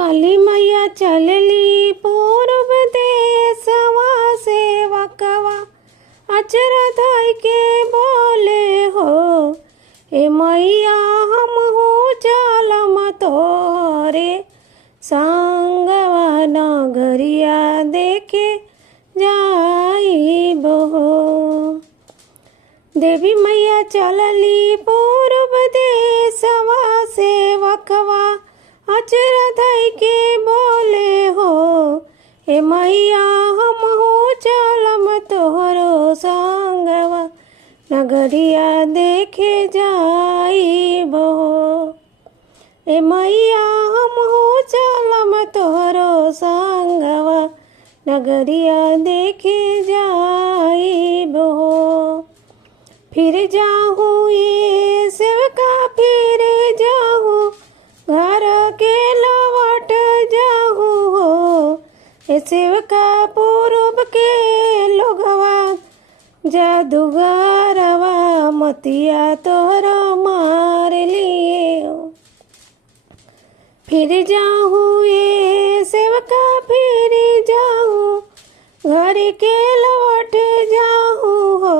काली मैया चलली पूर्व देशवा सेवकवा अचरा धाई के बोले हो ए मैया हम हो चलम तोरे संगवा नगरिया देखे जाइब हो। देवी मैया चलली पूर्व देशवा सेवकवा अचरा धई के बोले हो ए मैया हम हो चलम तोहरो संगवा नगरिया देखे जाइब हो। ए मैया हम हो चलम तोहरो संगवा नगरिया देखे जाइब हो। फिर जाहू ये सेवका फिर जाहू घर के लौट जाहू हो ए सेवका पूर्व के लोगवा जादूगरवा मतिया तोहरा मार लिए हो। फिर जाहू ये सेवका फिर जाहू घर के लौट जाहू हो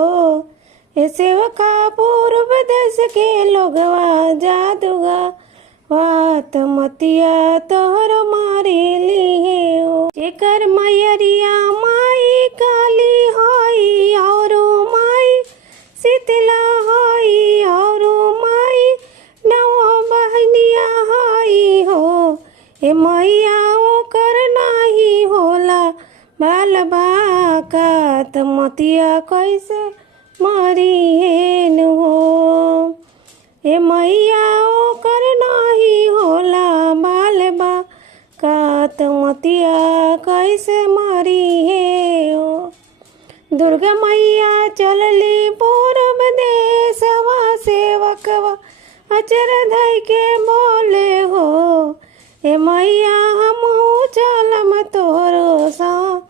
ए सेवका पूर्व देश के लोगवा जादूगा वात मतिया तोहर मारे लिए हो। जेकर मैयरिया माई काली होई और माई शीतला होई और माई नौ बहनिया होई हो ए मैया ओकर नाही होला बाल बाका त मतिया कैसे मरी हेन हो ए मैया ओकर नाही होला बाल बाका त मतिया कैसे मरी हे हो। दुर्गा मैया चलली पूर्व देशवा सेवकवा अचरा धई के बोले हो ए मैया हम चलम तोहरो संग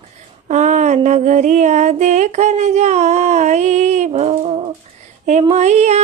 नगरिया देखन जाइब हो ए मैया